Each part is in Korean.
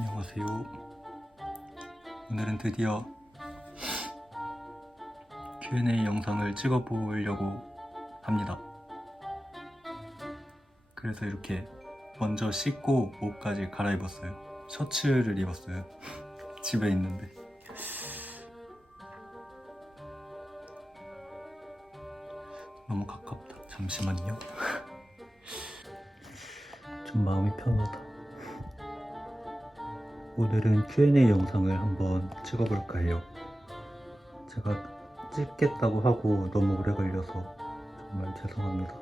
안녕하세요. 오늘은 드디어 Q&A 영상을 찍어보려고 합니다. 그래서 이렇게 먼저 씻고 옷까지 갈아입었어요. 셔츠를 입었어요. 집에 있는데. 너무 가깝다. 잠시만요. 좀 마음이 편하다. 오늘은 Q&A 영상을 한번 찍어볼까 해요. 제가 찍겠다고 하고 너무 오래 걸려서 정말 죄송합니다.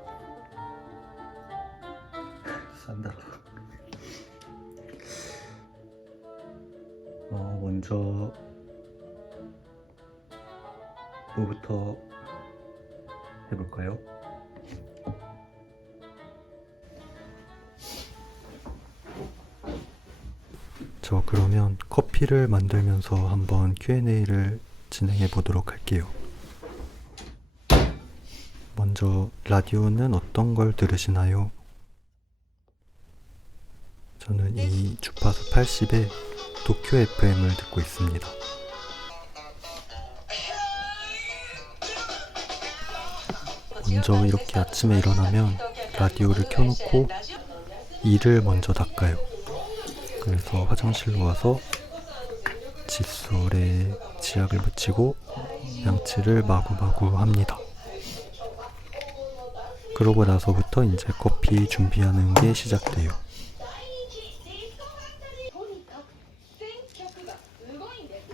싼다. 먼저 뭐부터 해볼까요? 저 그러면 커피를 만들면서 한번 Q&A를 진행해 보도록 할게요. 먼저 라디오는 어떤 걸 들으시나요? 저는 이 주파수 80에 도쿄 FM을 듣고 있습니다. 먼저 이렇게 아침에 일어나면 라디오를 켜놓고 이를 먼저 닦아요. 그래서 화장실로 와서 칫솔에 치약을 묻히고 양치를 마구마구 합니다. 그러고 나서부터 이제 커피 준비하는 게 시작돼요.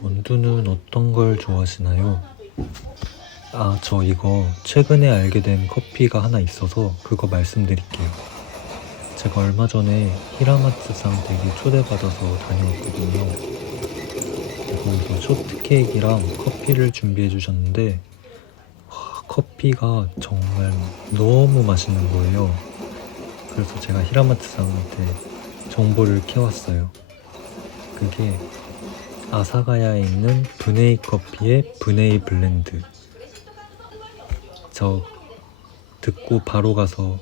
원두는 어떤 걸 좋아하시나요? 저 이거 최근에 알게 된 커피가 하나 있어서 그거 말씀드릴게요. 제가 얼마 전에 히라마츠상 댁에 초대받아서 다녀왔거든요. 거기서 쇼트케이크랑 커피를 준비해 주셨는데 커피가 정말 너무 맛있는 거예요. 그래서 제가 히라마츠상한테 정보를 캐왔어요. 그게 아사가야에 있는 브네이 커피의 브네이 블렌드. 저 듣고 바로 가서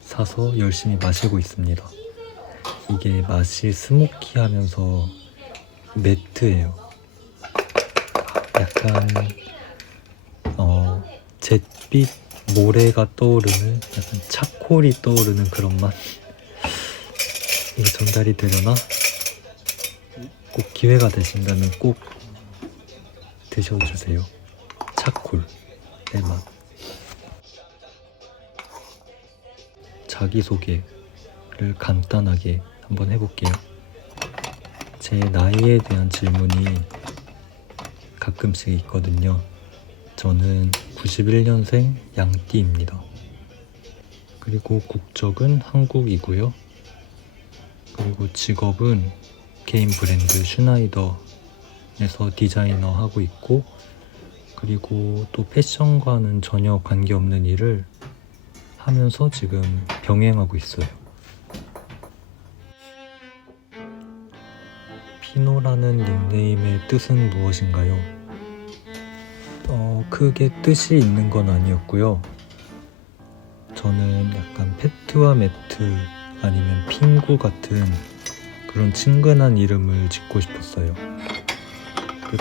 사서 열심히 마시고 있습니다. 이게 맛이 스모키하면서 매트해요. 약간 잿빛 모래가 떠오르는, 약간 차콜이 떠오르는 그런 맛. 이게 전달이 되려나? 꼭 기회가 되신다면 꼭 드셔주세요. 차콜의 맛. 자기소개를 간단하게 한번 해볼게요. 제 나이에 대한 질문이 가끔씩 있거든요. 저는 91년생 양띠입니다. 그리고 국적은 한국이고요. 그리고 직업은 개인 브랜드 슈나이더에서 디자이너 하고 있고, 그리고 또 패션과는 전혀 관계없는 일을 하면서 지금 병행하고 있어요. 피노라는 닉네임의 뜻은 무엇인가요? 크게 뜻이 있는 건 아니었고요. 저는 약간 페트와 매트 아니면 핑구 같은 그런 친근한 이름을 짓고 싶었어요.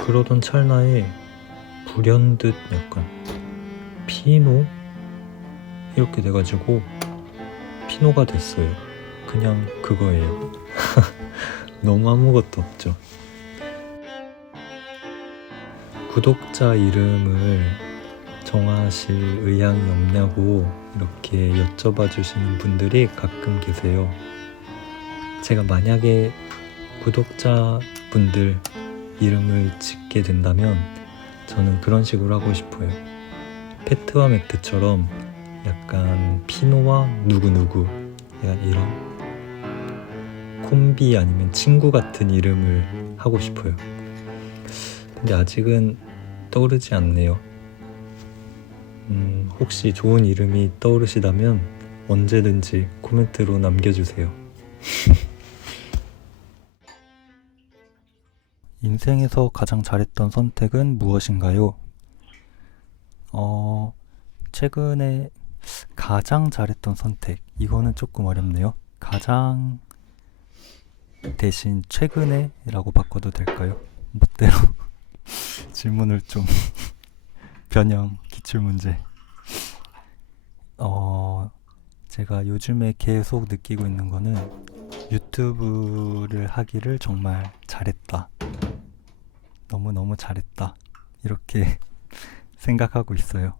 그러던 찰나에 불현듯 약간 피노? 이렇게 돼가지고 피노가 됐어요. 그냥 그거예요. 너무 아무것도 없죠. 구독자 이름을 정하실 의향이 없냐고 이렇게 여쭤봐 주시는 분들이 가끔 계세요. 제가 만약에 구독자분들 이름을 짓게 된다면 저는 그런 식으로 하고 싶어요. 페트와 매트처럼 약간 피노와 누구누구, 약간 이런 콤비 아니면 친구 같은 이름을 하고 싶어요. 근데 아직은 떠오르지 않네요. 혹시 좋은 이름이 떠오르시다면 언제든지 코멘트로 남겨주세요. 인생에서 가장 잘했던 선택은 무엇인가요? 최근에 가장 잘했던 선택, 이거는 조금 어렵네요. 가장 대신 최근에라고 바꿔도 될까요? 멋대로 질문을 좀 변형 기출문제. 제가 요즘에 계속 느끼고 있는 거는 유튜브를 하기를 정말 잘했다. 너무너무 잘했다. 이렇게 생각하고 있어요.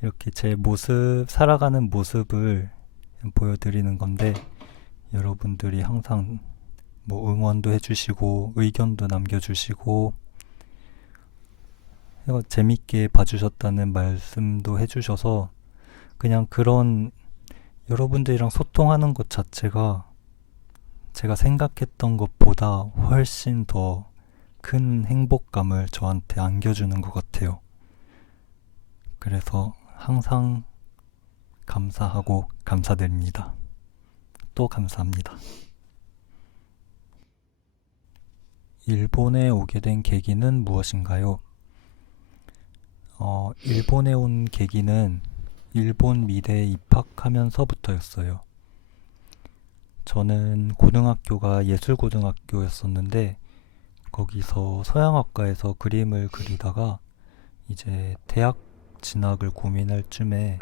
이렇게 제 모습, 살아가는 모습을 보여드리는 건데, 여러분들이 항상 뭐 응원도 해주시고 의견도 남겨주시고 재밌게 봐주셨다는 말씀도 해주셔서, 그냥 그런 여러분들이랑 소통하는 것 자체가 제가 생각했던 것보다 훨씬 더 큰 행복감을 저한테 안겨주는 것 같아요. 그래서 항상 감사하고 감사드립니다. 또 감사합니다. 일본에 오게 된 계기는 무엇인가요? 일본에 온 계기는 일본 미대에 입학하면서부터였어요. 저는 고등학교가 예술고등학교였었는데, 거기서 서양학과에서 그림을 그리다가 이제 대학 진학을 고민할 쯤에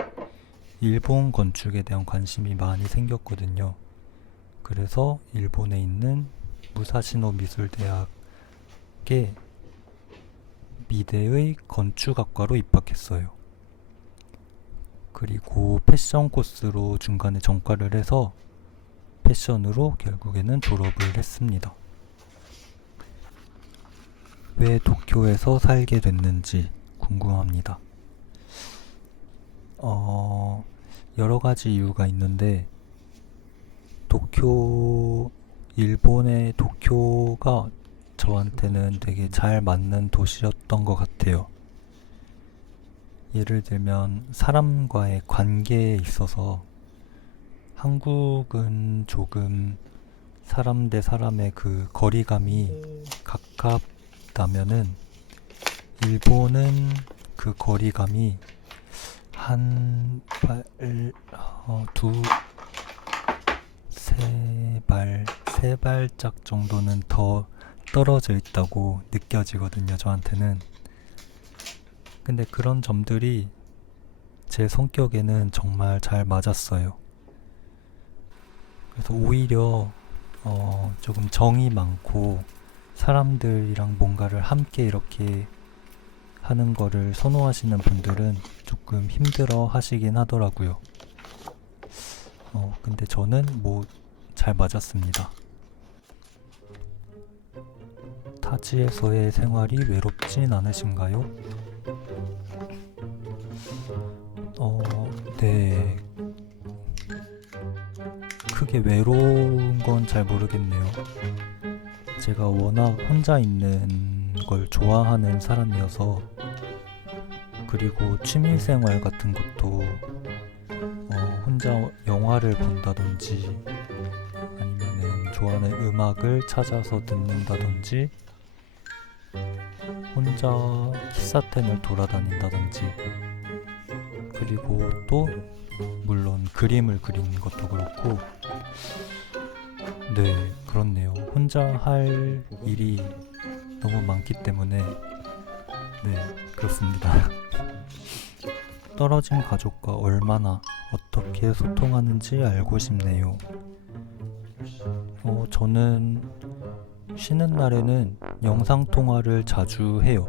일본 건축에 대한 관심이 많이 생겼거든요. 그래서 일본에 있는 무사시노 미술대학에 미대의 건축학과로 입학했어요. 그리고 패션 코스로 중간에 전과를 해서 패션으로 결국에는 졸업을 했습니다. 왜 도쿄에서 살게 됐는지 궁금합니다. 여러 가지 이유가 있는데, 일본의 도쿄가 저한테는 되게 잘 맞는 도시였던 것 같아요. 예를 들면 사람과의 관계에 있어서 한국은 조금 사람 대 사람의 그 거리감이 가깝다면은, 일본은 그 거리감이 세 발짝 정도는 더 떨어져 있다고 느껴지거든요, 저한테는. 근데 그런 점들이 제 성격에는 정말 잘 맞았어요. 그래서 오히려 조금 정이 많고 사람들이랑 뭔가를 함께 이렇게 하는 거를 선호하시는 분들은 조금 힘들어 하시긴 하더라고요. 근데 저는 뭐 잘 맞았습니다. 타지에서의 생활이 외롭진 않으신가요? 네. 크게 외로운 건 잘 모르겠네요. 제가 워낙 혼자 있는 걸 좋아하는 사람이어서, 그리고 취미생활 같은 것도 혼자 영화를 본다든지 아니면은 좋아하는 음악을 찾아서 듣는다든지 혼자喫茶店을 돌아다닌다든지, 그리고 또 물론 그림을 그리는 것도 그렇고, 네, 그렇네요. 혼자 할 일이 너무 많기 때문에, 네, 그렇습니다. 떨어진 가족과 얼마나 어떻게 소통하는지 알고 싶네요. 저는 쉬는 날에는 영상통화를 자주 해요.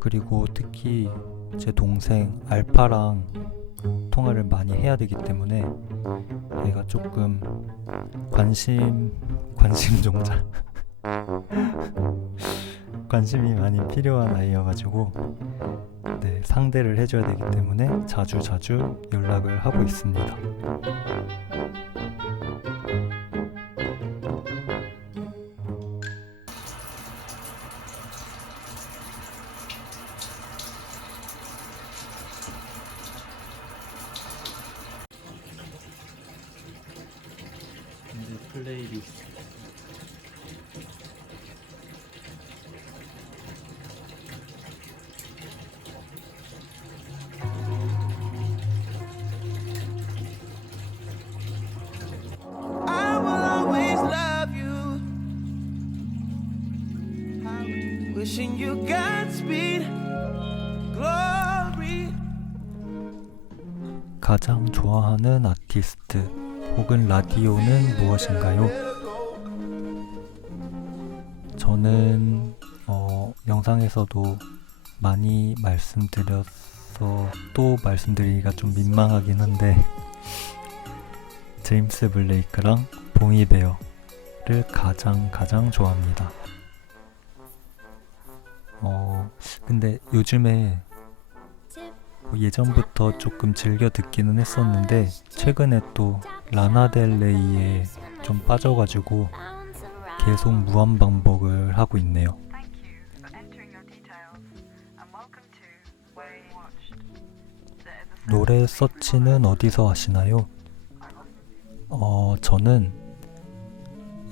그리고 특히 제 동생 알파랑 통화를 많이 해야 되기 때문에 얘가 조금 관심종자 관심이 많이 필요한 아이여가지고, 네, 상대를 해줘야 되기 때문에 자주 연락을 하고 있습니다. 플레이리스트. I will always love wishing you Godspeed, glory. 가장 좋아하는 아티스트 혹은 라디오는 무엇인가요? 저는 영상에서도 많이 말씀드려서 또 말씀드리기가 좀 민망하긴 한데 제임스 블레이크랑 봉이베어를 가장 좋아합니다. 근데 요즘에 예전부터 조금 즐겨 듣기는 했었는데 최근에 또 라나델레이에 좀 빠져가지고 계속 무한 반복을 하고 있네요. 노래 서치는 어디서 하시나요? 저는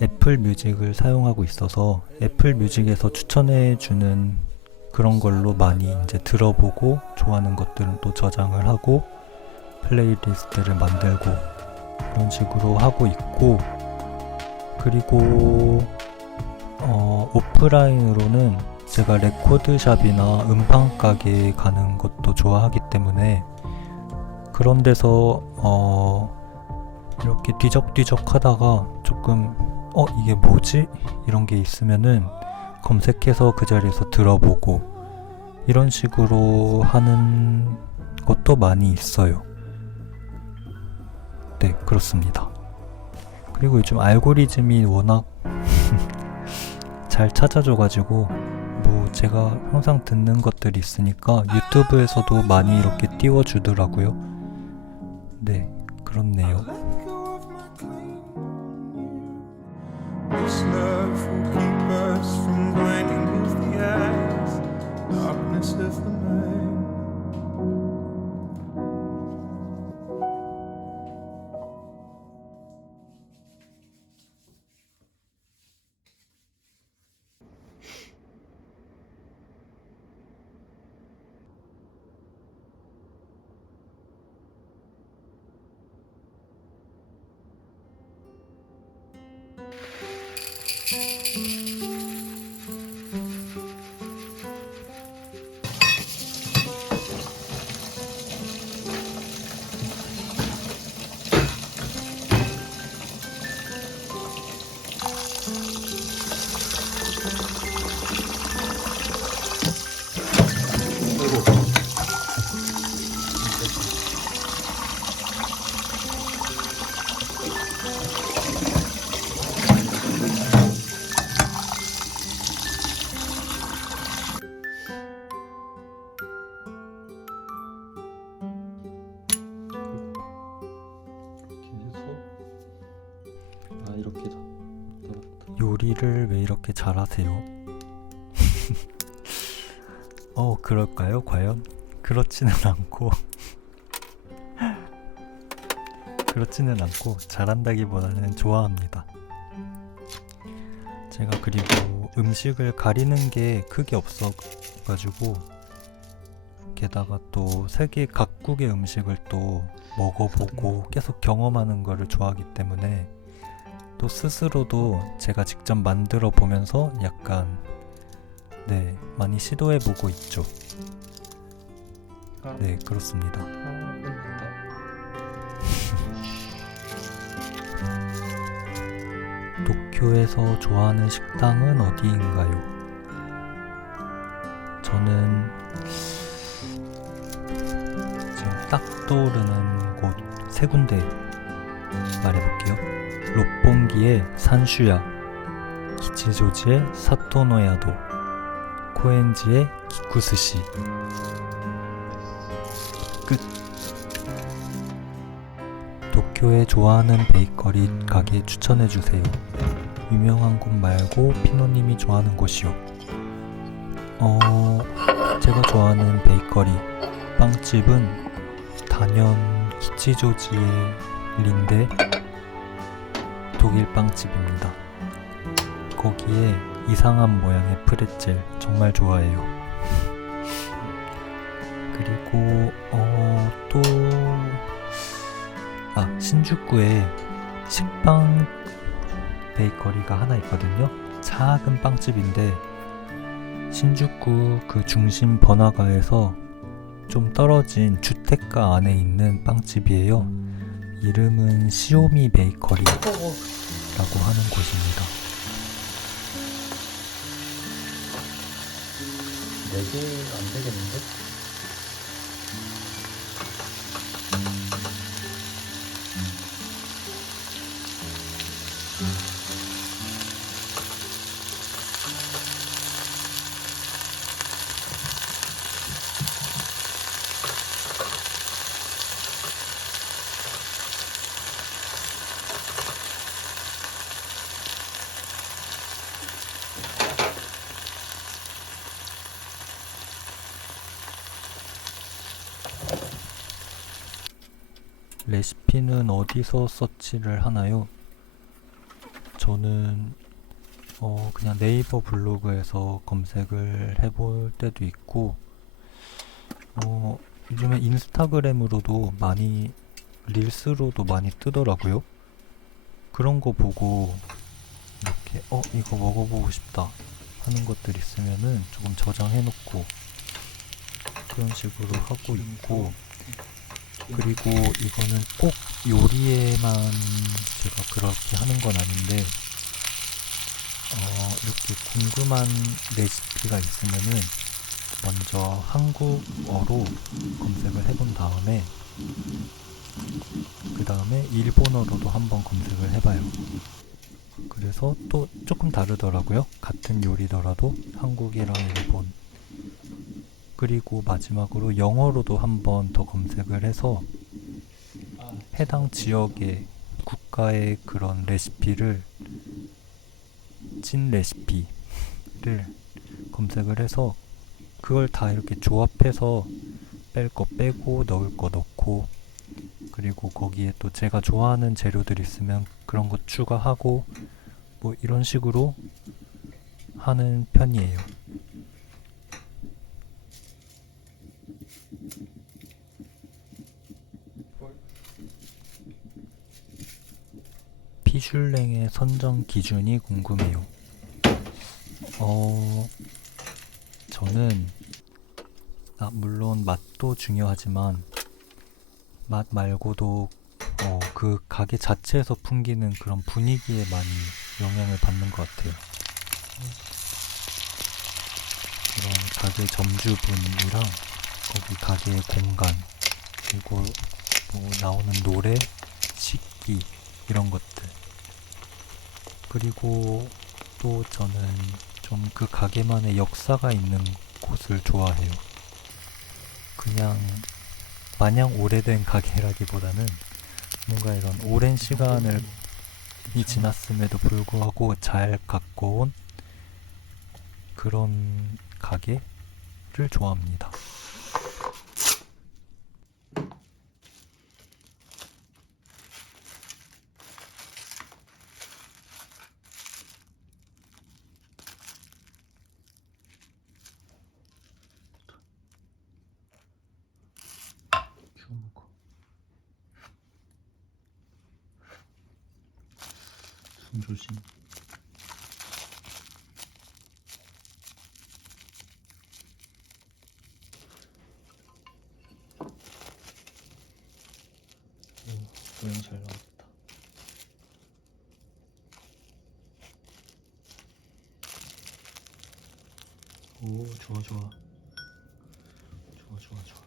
애플 뮤직을 사용하고 있어서 애플 뮤직에서 추천해주는 그런 걸로 많이 이제 들어보고 좋아하는 것들은 또 저장을 하고 플레이리스트를 만들고 그런 식으로 하고 있고, 그리고 오프라인으로는 제가 레코드샵이나 음반 가게에 가는 것도 좋아하기 때문에 그런 데서 이렇게 뒤적뒤적 하다가 조금 이게 뭐지? 이런 게 있으면은 검색해서 그 자리에서 들어보고 이런 식으로 하는 것도 많이 있어요. 네, 그렇습니다. 그리고 요즘 알고리즘이 워낙 잘 찾아줘가지고 뭐 제가 항상 듣는 것들이 있으니까 유튜브에서도 많이 이렇게 띄워주더라고요. 네, 그렇네요. This love will keep us from blinding with the eyes, darkness of the mind. 이렇게 요리를 왜 이렇게 잘하세요? 그럴까요? 과연? 그렇지는 않고 잘한다기보다는 좋아합니다. 제가 그리고 음식을 가리는 게 크게 없어가지고, 게다가 또 세계 각국의 음식을 또 먹어보고 계속 경험하는 거를 좋아하기 때문에 또 스스로도 제가 직접 만들어 보면서 약간 많이 시도해보고 있죠. 네, 그렇습니다. 도쿄에서 좋아하는 식당은 어디인가요? 저는 지금 딱 떠오르는 곳 세 군데 말해볼게요. 롯본기의 산슈야, 기치조지의 사토노야도, 코엔지의 기쿠스시. 끝. 도쿄에 좋아하는 베이커리 가게 추천해주세요. 유명한 곳 말고 피노님이 좋아하는 곳이요. 제가 좋아하는 베이커리 빵집은 단연 기치조지의 린데 독일 빵집입니다. 거기에 이상한 모양의 프레첼 정말 좋아해요. 그리고 또 신주쿠에 식빵 베이커리가 하나 있거든요. 작은 빵집인데 신주쿠 그 중심 번화가에서 좀 떨어진 주택가 안에 있는 빵집이에요. 이름은 시오미 베이커리라고 하는 곳입니다. 4개 안 되겠는데? 레시피는 어디서 서치를 하나요? 저는 그냥 네이버 블로그에서 검색을 해볼 때도 있고 요즘에 인스타그램으로도 많이 릴스로도 많이 뜨더라고요. 그런 거 보고 이렇게 이거 먹어보고 싶다 하는 것들 있으면은 조금 저장해 놓고 그런 식으로 하고 있고, 그리고 이거는 꼭 요리에만 제가 그렇게 하는 건 아닌데 이렇게 궁금한 레시피가 있으면은 먼저 한국어로 검색을 해본 다음에 그 다음에 일본어로도 한번 검색을 해봐요. 그래서 또 조금 다르더라고요. 같은 요리더라도 한국이랑 일본, 그리고 마지막으로 영어로도 한번 더 검색을 해서 해당 지역의 국가의 그런 레시피를, 찐 레시피를 검색을 해서 그걸 다 이렇게 조합해서 뺄 거 빼고 넣을 거 넣고, 그리고 거기에 또 제가 좋아하는 재료들 있으면 그런 거 추가하고 뭐 이런 식으로 하는 편이에요. 피슐랭의 선정 기준이 궁금해요. 저는 물론 맛도 중요하지만 맛 말고도 그 가게 자체에서 풍기는 그런 분위기에 많이 영향을 받는 것 같아요. 그런 가게 점주분이랑 거기 가게의 공간, 그리고 뭐 나오는 노래, 식기 이런 것들, 그리고 또 저는 좀 그 가게만의 역사가 있는 곳을 좋아해요. 그냥 마냥 오래된 가게라기보다는 뭔가 이런 오랜 시간을 이 지났음에도 불구하고 잘 갖고 온 그런 가게를 좋아합니다. 손 조심. 모양 잘 나왔다. 오, 좋아 좋아. 좋아 좋아 좋아.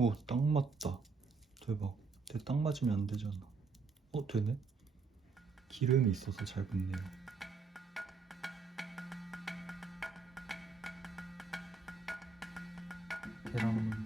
오, 딱 맞다. 대박. 근데 딱 맞으면 안 되잖아. 되네? 기름이 있어서 잘 붙네요. 짜란.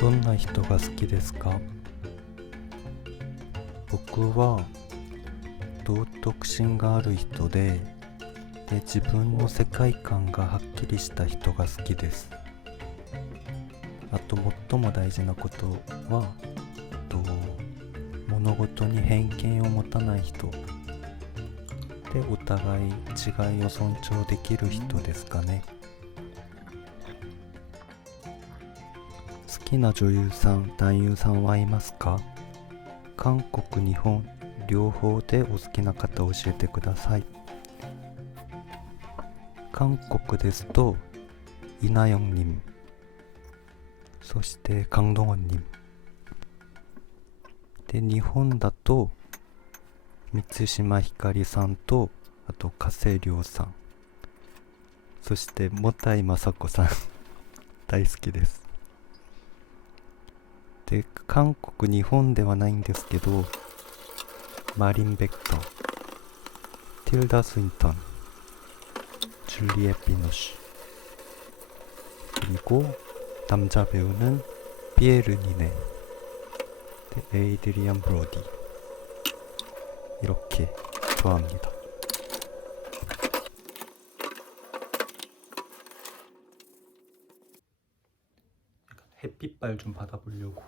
どんな人が好きですか？僕は道徳心がある人で、自分の世界観がはっきりした人が好きです。あと最も大事なことは、物事に偏見を持たない人で、お互い違いを尊重できる人ですかね。好きな女優さん、男優さんはいますか？韓国、日本、両方でお好きな方教えてください。韓国ですと、イナヨン님、そして강동원 님。で、日本だと、満島ひかりさんと、あと加瀬亮さん。そして、もたいまさこさん。大好きです。で、韓国、日本ではないんですけど、マリン・ベクトー、ティルダ・スウィントン、줄리엣 비노슈, 그리고 남자 배우는 피에르 니네, 에이드리안 브로디. 이렇게 좋아합니다. 햇빛발 좀 받아보려고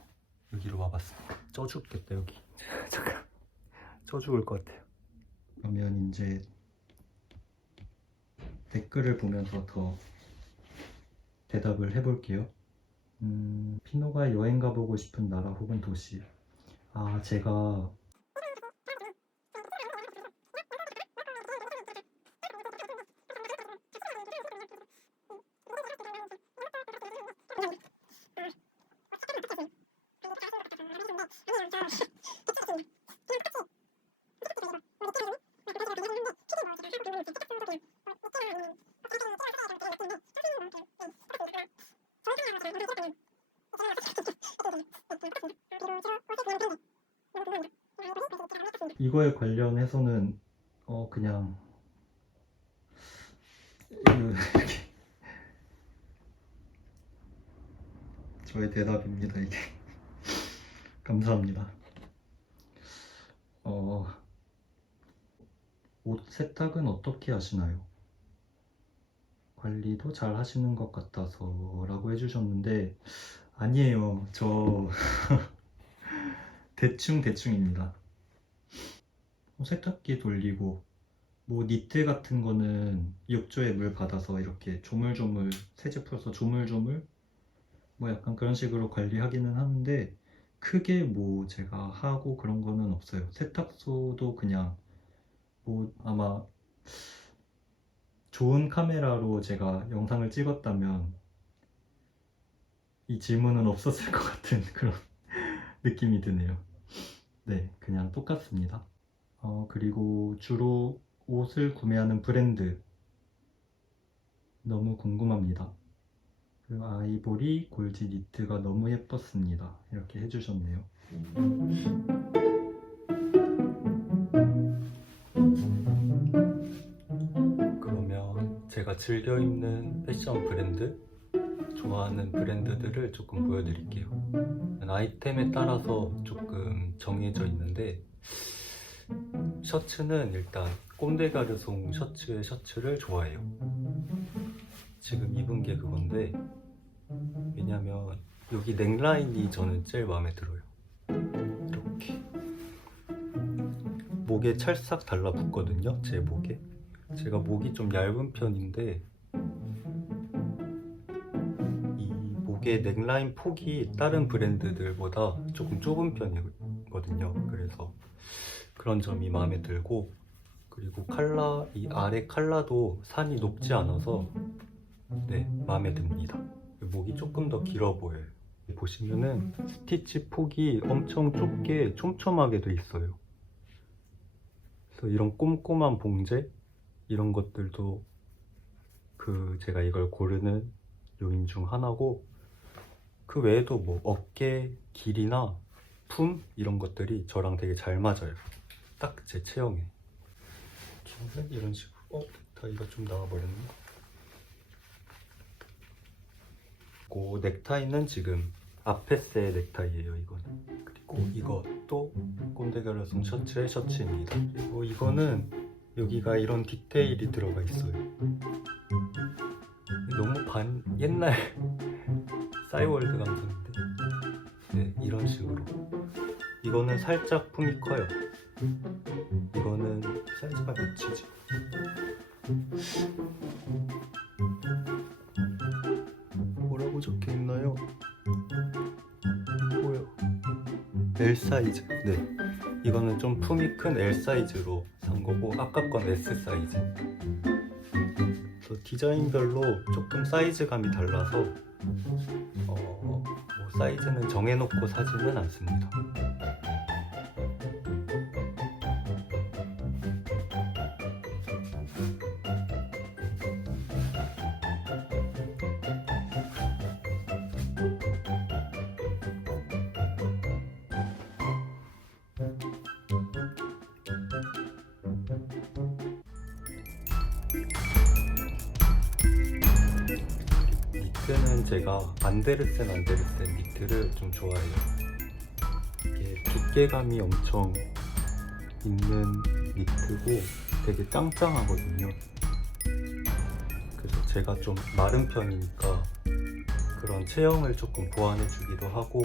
여기로 와봤습니다. 쪄 죽겠다 여기. 잠깐, 쪄 죽을 것 같아요. 그러면 이제 댓글을 보면서 더 대답을 해볼게요. 피노가 여행 가보고 싶은 나라 혹은 도시. 제가 이거에 관련해서는 그냥 이렇게 저의 대답입니다. 이게 감사합니다. 옷 세탁은 어떻게 하시나요? 관리도 잘 하시는 것 같아서 라고 해주셨는데, 아니에요. 저 대충입니다. 세탁기 돌리고, 뭐 니트 같은 거는 욕조에 물 받아서 이렇게 조물조물 세제 풀어서 조물조물 뭐 약간 그런 식으로 관리하기는 하는데, 크게 뭐 제가 하고 그런 거는 없어요. 세탁소도 그냥 뭐 아마 좋은 카메라로 제가 영상을 찍었다면 이 질문은 없었을 것 같은 그런 느낌이 드네요. 네, 그냥 똑같습니다. 그리고 주로 옷을 구매하는 브랜드 너무 궁금합니다. 그 아이보리 골지 니트가 너무 예뻤습니다. 이렇게 해주셨네요. 그러면 제가 즐겨 입는 패션 브랜드, 좋아하는 브랜드들을 조금 보여드릴게요. 아이템에 따라서 조금 정해져 있는데, 셔츠는 일단 꼼데가르송 셔츠의 셔츠를 좋아해요. 지금 입은 게 그건데, 왜냐면 여기 넥라인이 저는 제일 마음에 들어요. 이렇게 목에 찰싹 달라붙거든요. 제 목에. 제가 목이 좀 얇은 편인데 이게 넥라인 폭이 다른 브랜드들보다 조금 좁은 편이거든요. 그래서 그런 점이 마음에 들고, 그리고 컬러, 이 아래 컬러도 산이 높지 않아서 네, 마음에 듭니다. 목이 조금 더 길어 보여요. 보시면은 스티치 폭이 엄청 좁게 촘촘하게 돼 있어요. 그래서 이런 꼼꼼한 봉제 이런 것들도 제가 이걸 고르는 요인 중 하나고, 그 외에도 뭐 어깨 길이나 품 이런 것들이 저랑 되게 잘 맞아요. 딱 제 체형에. 저는 이런 식으로 넥타이가 좀 나와버렸네. 넥타이는 지금 아페세 넥타이예요, 이거는. 그리고 이것도 꼰대 결여성 셔츠의 셔츠입니다. 그리고 이거는 여기가 이런 디테일이 들어가 있어요. 너무 옛날 싸이월드 감성인데. 네, 이런 식으로. 이거는 살짝 품이 커요. 이거는 사이즈가 몇이지? 뭐라고 적혀 있나요? 뭐요? L 사이즈. 네. 이거는 좀 품이 큰 L 사이즈로 산 거고, 아까 건 S 사이즈. 그래서 디자인별로 조금 사이즈감이 달라서 뭐 사이즈는 정해놓고 사지는 않습니다. 니트는 제가 안데르센 니트를 좀 좋아해요. 이게 두께감이 엄청 있는 니트고 되게 짱짱하거든요. 그래서 제가 좀 마른 편이니까 그런 체형을 조금 보완해 주기도 하고,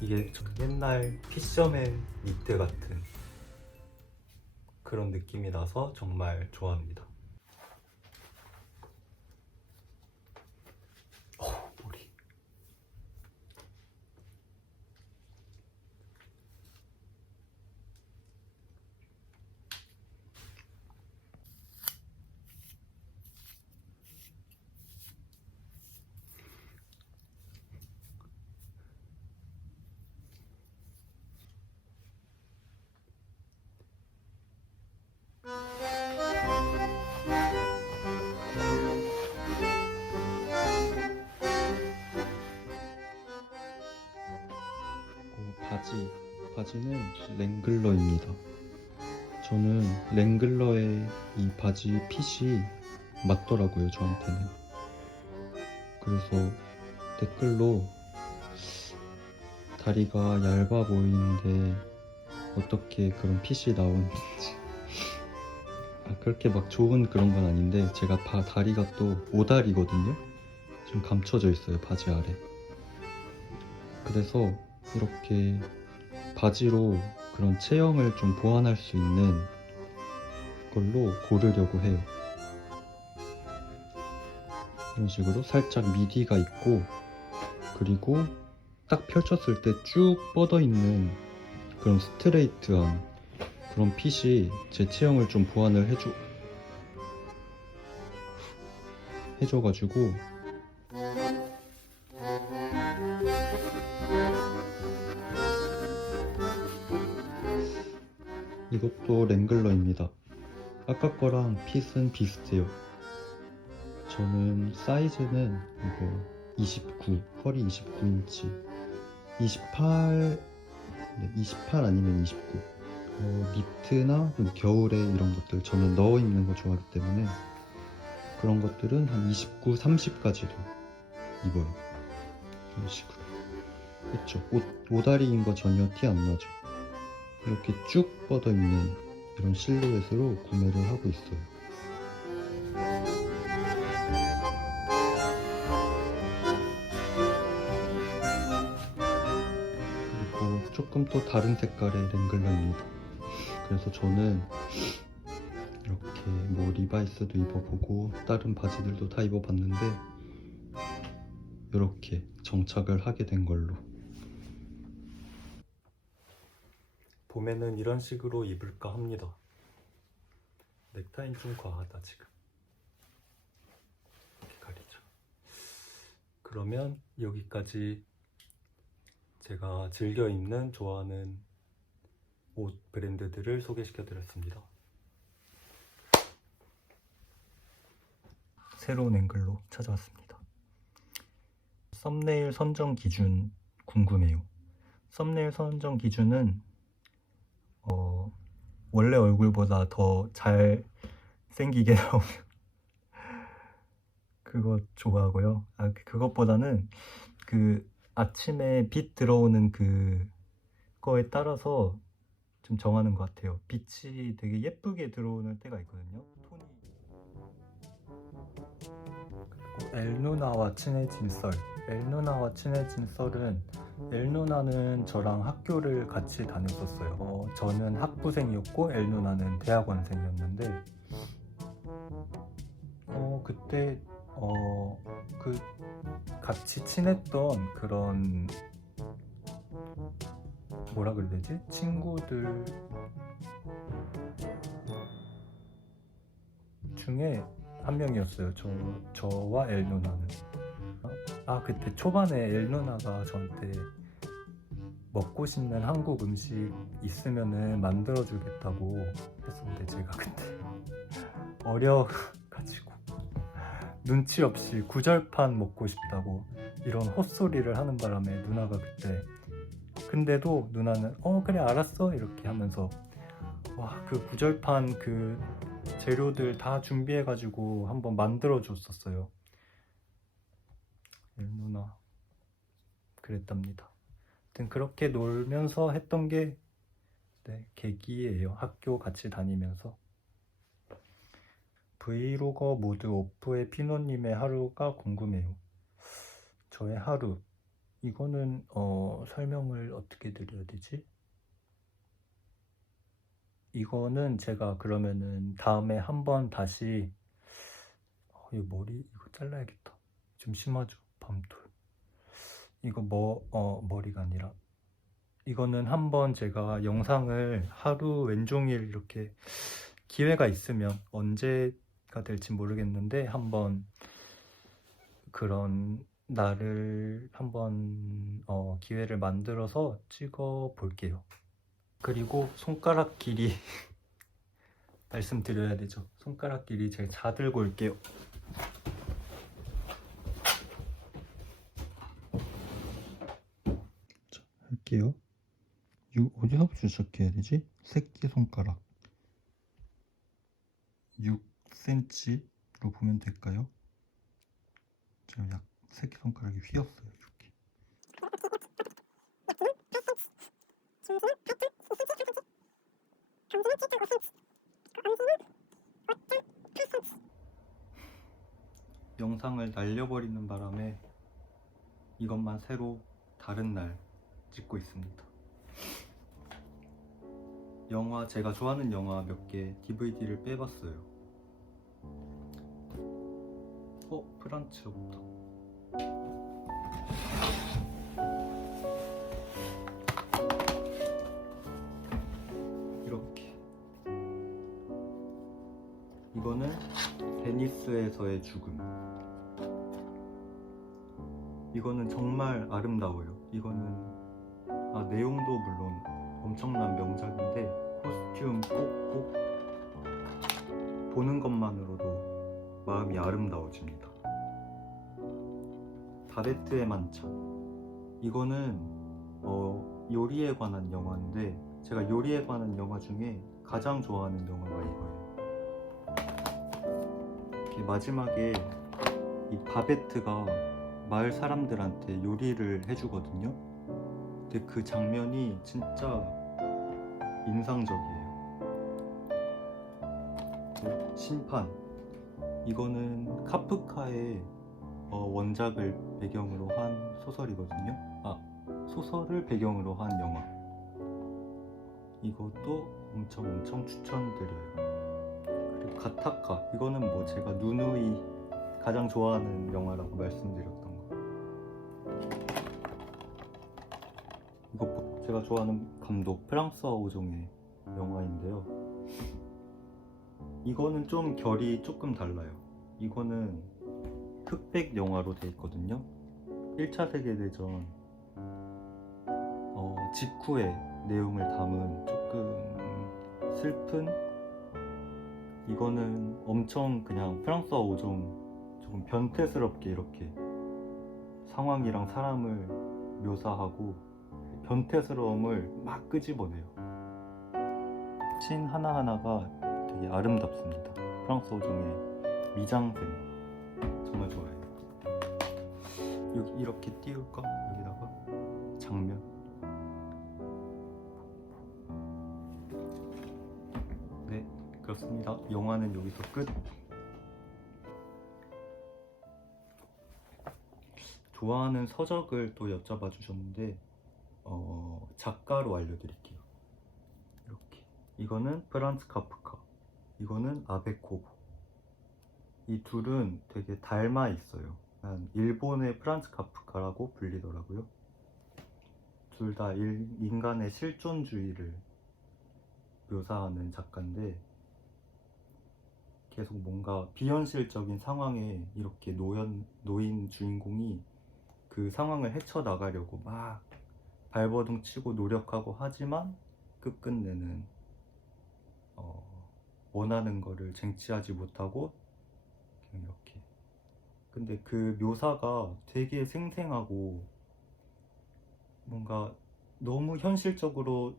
이게 옛날 피셔맨 니트 같은 그런 느낌이 나서 정말 좋아합니다. 머리. 바지는 랭글러입니다. 저는 랭글러의 이 바지 핏이 맞더라고요, 저한테는. 그래서 댓글로 다리가 얇아 보이는데 어떻게 그런 핏이 나오는지, 그렇게 막 좋은 그런 건 아닌데, 제가 다리가 또 오다리거든요. 좀 감춰져 있어요, 바지 아래. 그래서 이렇게 바지로 그런 체형을 좀 보완할 수 있는 걸로 고르려고 해요. 이런 식으로 살짝 미디가 있고, 그리고 딱 펼쳤을 때 쭉 뻗어 있는 그런 스트레이트한 그런 핏이 제 체형을 좀 보완을 해줘가지고 이것도 랭글러입니다. 아까 거랑 핏은 비슷해요. 저는 사이즈는 이거 29, 허리 29인치 28 아니면 29. 니트나 겨울에 이런 것들 저는 넣어 입는 거 좋아하기 때문에 그런 것들은 한 29, 30까지도 입어요. 이런 식으로. 그쵸? 오다리인 거 전혀 티 안 나죠? 이렇게 쭉 뻗어 있는 이런 실루엣으로 구매를 하고 있어요. 그리고 조금 또 다른 색깔의 랭글러입니다. 그래서 저는 이렇게 뭐 리바이스도 입어보고 다른 바지들도 다 입어봤는데 이렇게 정착을 하게 된 걸로. 봄에는 이런 식으로 입을까 합니다. 넥타이는 좀 과하다 지금. 이렇게 가리죠. 그러면 여기까지 제가 즐겨 입는 좋아하는 옷 브랜드들을 소개시켜 드렸습니다. 새로운 앵글로 찾아왔습니다. 썸네일 선정 기준 궁금해요. 썸네일 선정 기준은 원래 얼굴보다 더 잘 생기게 나오면 그거 좋아하고요. 그것보다는 그 아침에 빛 들어오는 그거에 따라서 좀 정하는 것 같아요. 빛이 되게 예쁘게 들어오는 때가 있거든요. 톤이. 그리고 엘누나와 친해진 썰. 엘누나와 친해진 썰은 엘누나는 저랑 학교를 같이 다녔었어요. 저는 학부생이었고 엘누나는 대학원생이었는데 그때 그 같이 친했던 그런 뭐라 그래야 되지? 친구들 중에 한 명이었어요. 저와 엘 누나는. 그때 초반에 엘 누나가 저한테 먹고 싶는 한국 음식 있으면은 만들어 주겠다고 했었는데 제가 그때 어려가지고 눈치 없이 구절판 먹고 싶다고 이런 헛소리를 하는 바람에 누나가 그때, 근데도 누나는 그래 알았어 이렇게 하면서 그 구절판 그 재료들 다 준비해가지고 한번 만들어 줬었어요. 누나 그랬답니다. 하여튼 그렇게 놀면서 했던 게 계기예요. 학교 같이 다니면서. 브이로거 모드 오프의 피노님의 하루가 궁금해요. 저의 하루, 이거는 설명을 어떻게 드려야 되지? 이거는 제가 그러면은 다음에 한번 다시 이 머리 이거 잘라야겠다. 좀 심하죠? 밤톨. 이거 머리가 아니라 이거는 한번 제가 영상을 하루 왼종일 이렇게 기회가 있으면 언제가 될지 모르겠는데 한번 그런 날을 한번 기회를 만들어서 찍어 볼게요. 그리고 손가락 길이 말씀드려야 되죠. 손가락 길이 제가 다 들고 올게요. 자, 할게요. 어디서부터 시작해야 되지? 새끼손가락 6cm로 보면 될까요? 지금 새끼손가락이 휘었어요. 이렇게. 영상을 날려버리는 바람에 이것만 새로 다른 날 찍고 있습니다. 제가 좋아하는 영화 몇 개 DVD를 빼봤어요. 프란츠부터. 이렇게. 이거는 베니스에서의 죽음. 이거는 정말 아름다워요. 이거는 내용도 물론 엄청난 명작인데 코스튬 꼭 보는 것만으로도 마음이 아름다워집니다. 바베트의 만찬. 이거는 요리에 관한 영화인데 제가 요리에 관한 영화 중에 가장 좋아하는 영화가 이거예요. 이렇게 마지막에 이 바베트가 마을 사람들한테 요리를 해주거든요. 근데 그 장면이 진짜 인상적이에요. 심판. 이거는 카프카의 원작을 배경으로 한 소설이거든요. 소설을 배경으로 한 영화. 이것도 엄청 추천드려요. 그리고 가타카. 이거는 제가 누누이 가장 좋아하는 영화라고 말씀드렸던 거. 제가 좋아하는 감독 프랑스와 오종의 영화인데요. 이거는 좀 결이 조금 달라요. 이거는 흑백 영화로 돼 있거든요. 1차 세계대전 직후의 내용을 담은 조금 슬픈, 이거는 엄청 그냥 프랑스와 오종 조금 변태스럽게 이렇게 상황이랑 사람을 묘사하고 변태스러움을 막 끄집어내요. 씬 하나하나가 되게 아름답습니다. 프랑스 오종의 미장센 정말 좋아해요. 여기 이렇게 띄울까? 여기다가 장면. 네, 그렇습니다. 영화는 여기서 끝. 좋아하는 서적을 또 여쭤봐 주셨는데 작가로 알려드릴게요. 이렇게 이거는 프란츠 카프카, 이거는 아베코브. 이 둘은 되게 닮아 있어요. 일본의 프란츠 카프카라고 불리더라고요. 둘 다 인간의 실존주의를 묘사하는 작가인데 계속 뭔가 비현실적인 상황에 이렇게 놓인 주인공이 그 상황을 헤쳐나가려고 막 발버둥 치고 노력하고 하지만 끝끝내는 원하는 거를 쟁취하지 못하고 그냥 이렇게. 근데 그 묘사가 되게 생생하고 뭔가 너무 현실적으로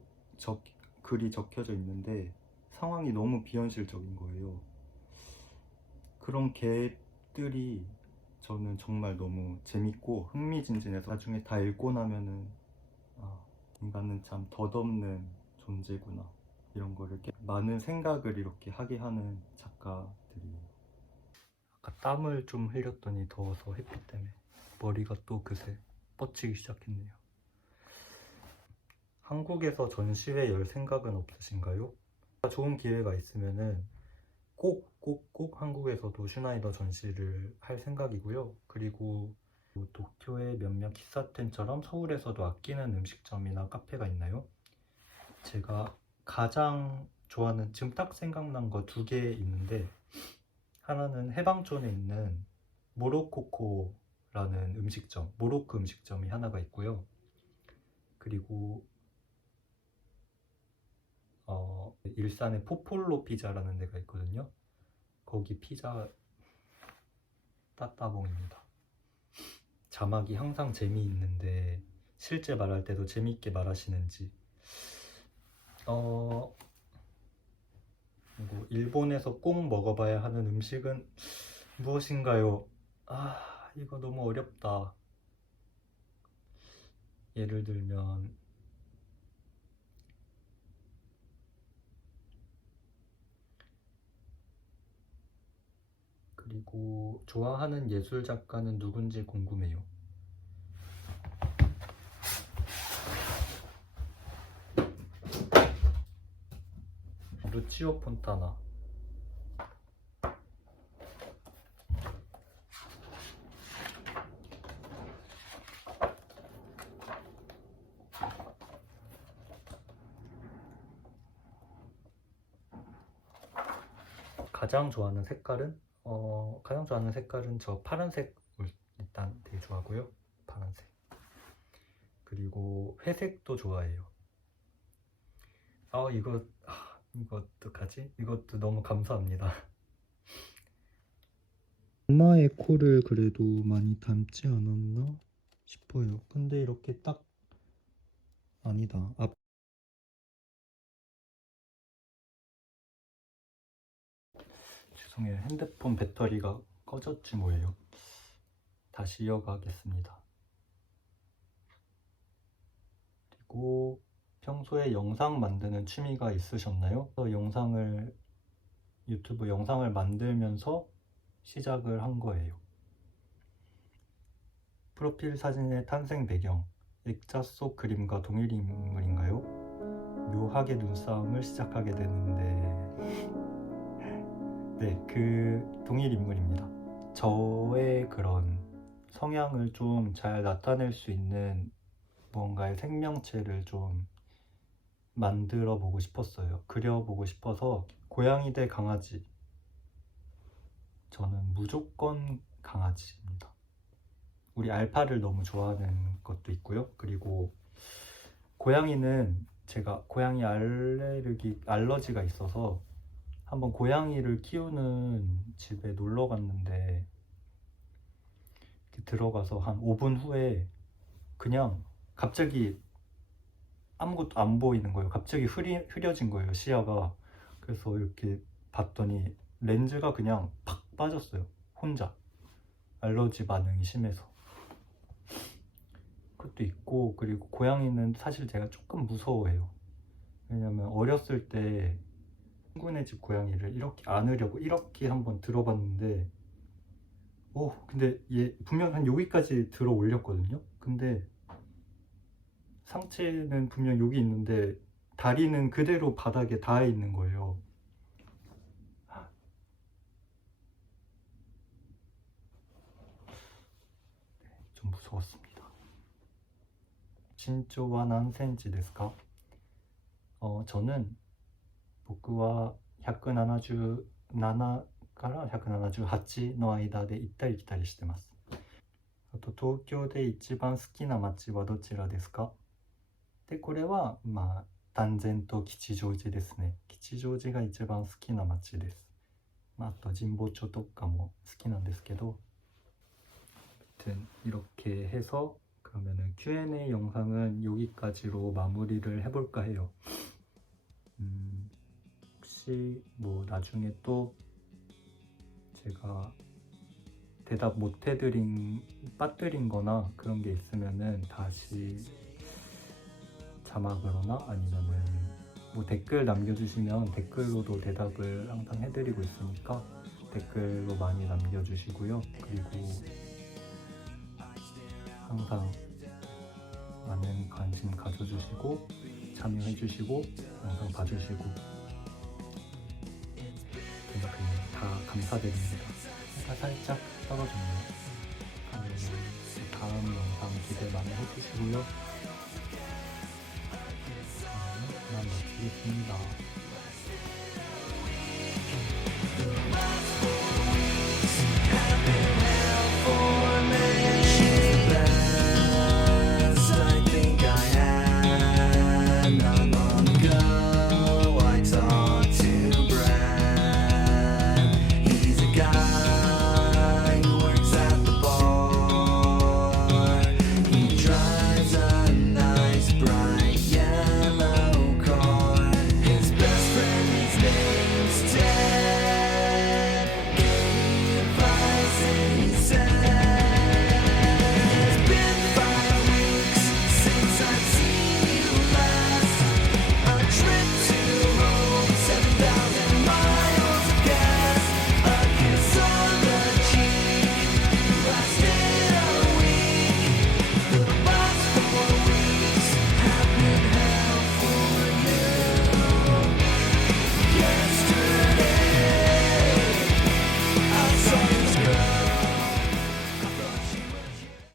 글이 적혀져 있는데 상황이 너무 비현실적인 거예요. 그런 갭들이 저는 정말 너무 재밌고 흥미진진해서 나중에 다 읽고 나면은 인간은 참 덧없는 존재구나, 이런 거를 많은 생각을 이렇게 하게 하는 작가들이에요. 아까 땀을 좀 흘렸더니 더워서 햇빛 때문에 머리가 또 그새 뻗치기 시작했네요. 한국에서 전시회 열 생각은 없으신가요? 좋은 기회가 있으면은 꼭 한국에서도 슈나이더 전시를 할 생각이고요. 그리고 도쿄의 몇몇喫茶店처럼 서울에서도 아끼는 음식점이나 카페가 있나요? 제가 가장 좋아하는, 지금 딱 생각난 거 2개 있는데, 하나는 해방촌에 있는 모로코코라는 음식점, 모로코 음식점이 하나가 있고요. 그리고 일산에 포폴로 피자라는 데가 있거든요. 거기 피자 따따봉입니다. 자막이 항상 재미있는데 실제 말할 때도 재미있게 말하시는지. 그리고 일본에서 꼭 먹어봐야 하는 음식은 무엇인가요? 이거 너무 어렵다. 예를 들면 그리고 좋아하는 예술 작가는 누군지 궁금해요. 루치오 폰타나. 가장 좋아하는 색깔은? 가장 좋아하는 색깔은 저 파란색 일단 되게 좋아하고요. 파란색. 그리고 회색도 좋아해요. 이거 어떡하지? 이것도 너무 감사합니다. 엄마의 코를 그래도 많이 닮지 않았나 싶어요. 근데 이렇게 딱 아니다. 죄송해요. 핸드폰 배터리가 꺼졌지 뭐예요. 다시 이어가겠습니다. 그리고 평소에 영상 만드는 취미가 있으셨나요? 유튜브 영상을 만들면서 시작을 한 거예요. 프로필 사진의 탄생 배경, 액자 속 그림과 동일 인물인가요? 묘하게 눈싸움을 시작하게 되는데 네, 그 동일 인물입니다. 저의 그런 성향을 좀 잘 나타낼 수 있는 무언가의 생명체를 좀 만들어 보고 싶었어요. 그려보고 싶어서 고양이 대 강아지. 저는 무조건 강아지입니다. 우리 알파를 너무 좋아하는 것도 있고요. 그리고 고양이는 제가 고양이 알러지가 있어서 한번 고양이를 키우는 집에 놀러 갔는데 이렇게 들어가서 한 5분 후에 그냥 갑자기 아무것도 안 보이는 거예요. 갑자기 흐려진 거예요, 시야가. 그래서 이렇게 봤더니 렌즈가 그냥 팍 빠졌어요. 혼자. 알러지 반응이 심해서. 그것도 있고, 그리고 고양이는 사실 제가 조금 무서워해요. 왜냐면 어렸을 때 친구네 집 고양이를 이렇게 안으려고 이렇게 한번 들어봤는데 근데 얘 분명 한 여기까지 들어 올렸거든요. 근데 상체는 분명 여기 있는데 다리는 그대로 바닥에 닿아 있는 거예요. 좀 무서웠습니다. 신조와何センチですか? 저는 僕は177から178の間で行ったり来たりしてます。あと東京で一番好きな街はどちらですか? でこれは断然と吉祥寺ですね。吉祥寺が一番好きな街です。あと神保町とかも好きなんですけど, 아무튼 이렇게 해서 그러면은 Q&A 영상은 여기까지로 마무리를 해볼까 해요. 혹시 뭐 나중에 또 제가 대답 못 빠뜨린 거나 그런 게 있으면은 다시 자막으로나 아니면은 뭐 댓글 남겨주시면 댓글로도 대답을 항상 해드리고 있으니까 댓글로 많이 남겨주시고요. 그리고 항상 많은 관심 가져주시고 참여해주시고 영상 봐주시고 다 감사드립니다. 해가 살짝 떨어졌네요. 다음 영상 기대 많이 해주시고요. 그만 마치겠습니다.